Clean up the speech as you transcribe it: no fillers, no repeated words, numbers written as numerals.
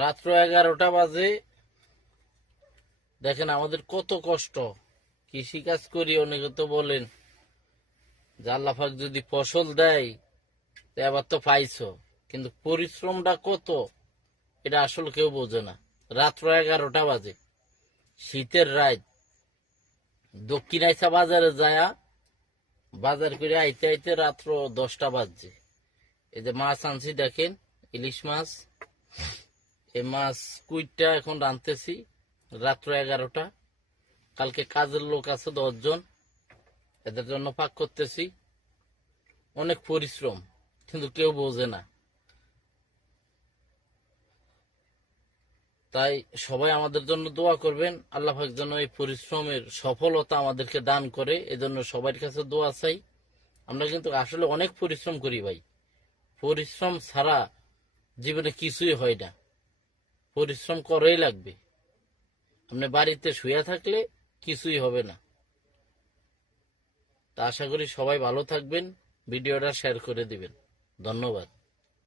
রাত্র 11টা বাজে। দেখেন আমাদের কত কষ্ট, কৃষি কাজ করি। অনেকে তো বলেন যে আল্লাহ পাক যদি ফসল দেয় তো এবার তো পাইছো, কিন্তু পরিশ্রমটা কত এটা আসলে কেউ বোঝে না। রাত্র 11টা বাজে, শীতের রাত, দক্ষিণ আইসা বাজারে যায়া বাজার করে আইতে আইতে রাত্র 10টা বাজছে। এই যে মাছ আনছি দেখেন, ইলিশ মাছ। এই মাছ কুইটটা এখন রাঁধতেছি। রাত্র 11টা। কালকে কাজের লোক আছে 10 জন, এদের জন্য পাক করতেছি। অনেক পরিশ্রম, কিন্তু কেউ বোঝে না। তাই সবাই আমাদের জন্য দোয়া করবেন, আল্লাহ পাক যেন এই পরিশ্রমের সফলতা আমাদেরকে দান করে। এজন্য সবার কাছে দোয়া চাই। আমরা কিন্তু আসলে অনেক পরিশ্রম করি ভাই। পরিশ্রম ছাড়া জীবনে কিছুই হয় না। পরিশ্রম করেই লাগবে। আপনি বাড়িতে শুয়ে থাকলে কিছুই হবে না। তা আশা করি সবাই ভালো থাকবেন। ভিডিওটা শেয়ার করে দিবেন। ধন্যবাদ।